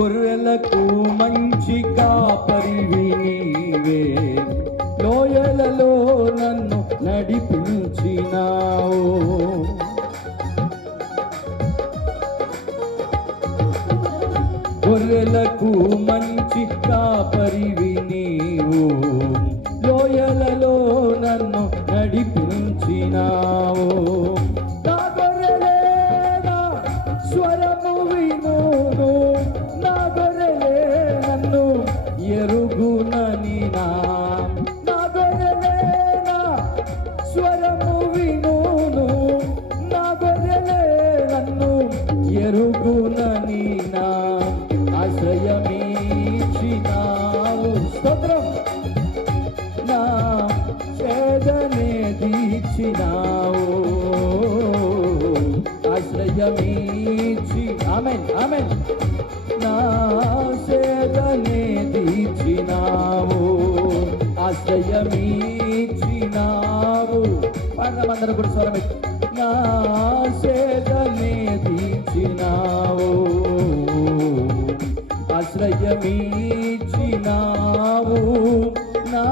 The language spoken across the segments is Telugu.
గొర్రెలకు మంచి కాపరివి నీవే, లోయలలో నన్ను నడిపించినావు. గొర్రెలకు మంచి కాపరివి నీవు, లోయలలో నన్ను నడిపించినావు. నా గొర్రెలే నా స్వరము వినును, నా గొర్రెలే నన్ను ఎరుగునని నా గొర్రెలే నా స్వరము వినును, నా గొర్రెలే నన్ను ఎరుగునని నా ఆశ్రయమిచ్చినావు. స్తోత్రం. నా సేదనే దీచినావు, ఆశ్రయమిచ్చి ఆమెన్ ఆమెన్. నా సేదనే దీచినావు, ఆశ్రయమిచ్చినావు. పాడమందరూ కూడా స్వరమిచ్చి. నా సేదనే దీచినావు, ఆశ్రయమిచ్చినావు. నా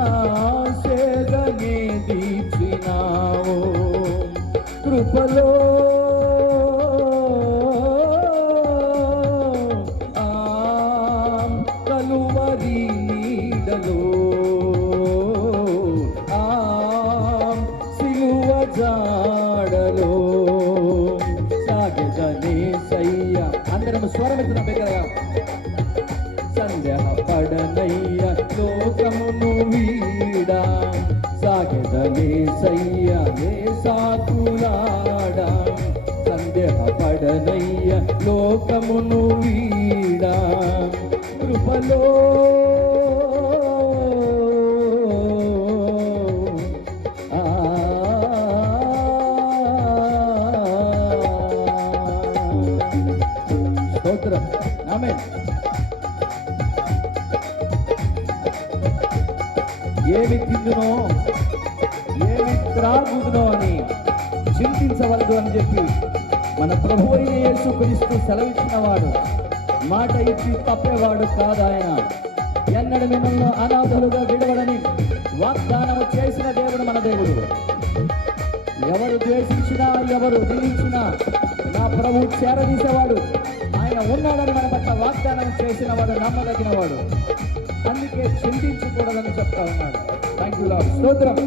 సేదనే దీచినావు. కృపలో కలువరి నీడలో సిలువ జాడలో సాగదనే సయ్య. అందరం స్వరమెత్తున బిగ్గరగా. సందేహపడనయ్య లోకమును వీడా, సాగదనే సయ్య ఏ సాకులాడా. సందేహపడనయ్య లోకమును వీడా, కృపలో స్తోత్రం. ఆమేన్. ఏమి తిందునో ఏమి త్రాగుదునో అని చింతించవలదు అని చెప్పి మన ప్రభువు అయిన యేసుక్రీస్తు సెలవిచ్చిన వాడు, మాట ఇచ్చి తప్పేవాడు కాదాయన. ఎన్నడూ మిమ్మల్ని అనాథలుగా విడవడని వాగ్దానం చేసిన దేవుడు మన దేవుడు. ఎవరు ద్వేషించినా ఎవరు నిందించినా నా ప్రభు చేరదీసేవాడు. ఆయన ఉన్నాడని మన పట్ల వాగ్దానం చేసిన వాడు నమ్మదగిన వాడు. అందుకే చింతించకూడదని చెప్తా ఉన్నాడు. Thank you lord. స్తోత్రం.